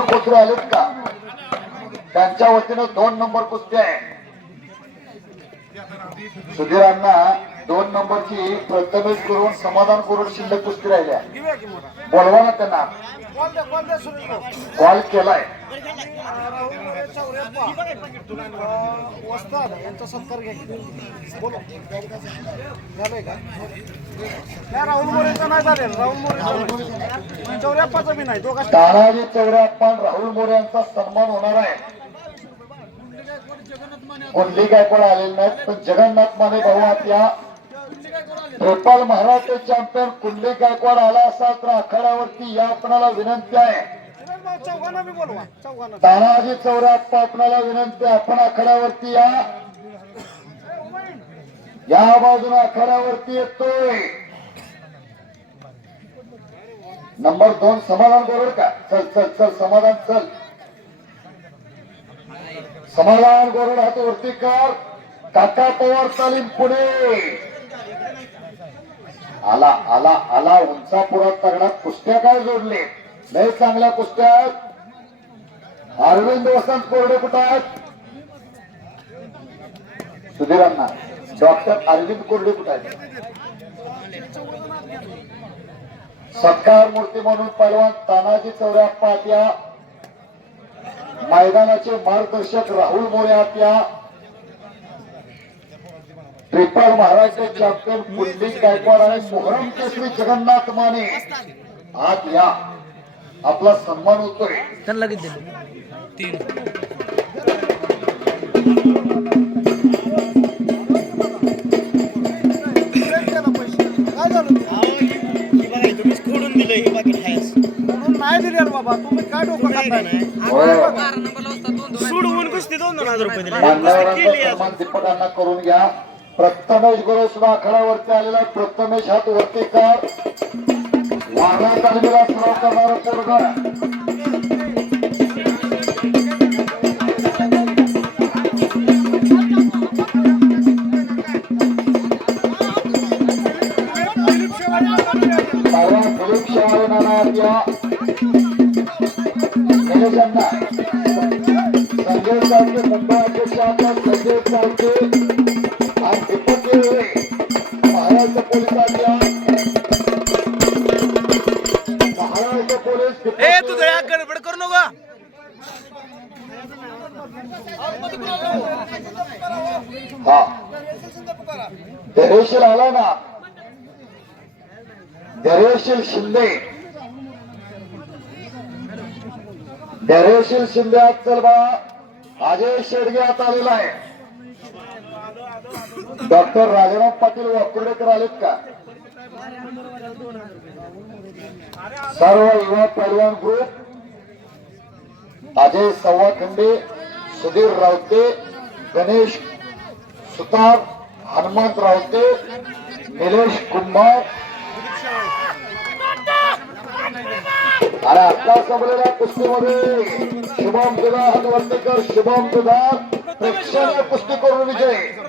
कोचरे आलेत का? त्यांच्या वतीनं दोन नंबर कुस्ती आहे. सुधीरांना दोन नंबरची प्रथमेश करून समाधान करून शिल्लक कुस्ती राहिल्या. बोलवा ना त्यांना. कॉल केलाय. वस्ताद यांचा सत्कार घ्या. बोलो. झालंय का? नाही राहुल मोरेचा नाही झालेलं. राहुल मोरे चौऱ्याप्पाचा बी नाही. दोघा तानाजी चौऱ्याप्पन राहुल मोरे यांचा सन्मान होणार आहे. कुंडली गायकवाड आलेले नाहीत पण जगन्नाथ माने भाऊ आपल्या गोपाल महाराष्ट्र चॅम्पियन कुंडली गायकवाड आला असा तर आखाड्यावरती या आपणाला विनंती आहे. तानाजी चौऱ्याप्पा आपणाला विनंती आपण आखाड्यावरती या. या बाजूने आखाड्यावरती येतोय. नंबर दोन समाधान बरोबर का? चल चल चल समाधान चल. समाधान गोरड हात वरती कर. काका पवार तालीम पुणे आला आला आला. उंचापुरात तगडात कुस्त्या काय जोडले लय चांगल्या कुस्त्या आहेत. अरविंद वसंत कोरडे कुठं आहेत? सुधीरांना. डॉक्टर अरविंद कोरडे कुठं आहेत? सत्कार मूर्ती म्हणून पैलवान तानाजी चौऱ्याप्पा या मैदानाचे मार्गदर्शक राहुल मोरे आपल्या ट्रिपल महाराष्ट्र चॅम्पियन पुंडलिक गायकवाड आणि मोहरम केसरी जगन्नाथ माने. आत या. आपला सन्मान होतोय. त्यांना लगेच दिले. त्याला पैसे काय झालं तुम्हीच खोडून दिलं हे बाकी खायस म्हणून नाही दिले रे बाबा तुम्ही काय डोकं खाताय सोडवून कुस्ती दोन दोन हजार रुपये दिले मान्यवरांचा सन्मान दीपकांना करून घ्या. प्रथमेश गुरु सुद्धा आखाड्यावरती आलेला आहे. प्रथमेश हात वरती कर. वाघा तालमीला सराव करणारा पोरगा साऱ्या ए तू येवळे, दया गडबड करू नको. हा. धैर्यशील आला ना? धैर्यशील शिंदे. धैर्यशील शिंदे आज चल बा. अजय शेडगे आत आलेला आहे. डॉक्टर राजाराम पाटील वाकुर्डेकर आलेत का? सर्व युवा पैलवान ग्रुप अजय सव्वाखंडे सुधीर रावते गणेश सुतार हनुमंत रावते निलेश कुंभार. आणि आता संपलेल्या कुस्तीमध्ये शुभम दुधा हनुमंतकर शुभम दुधार. प्रेक्षणीय कुस्ती करून विजय.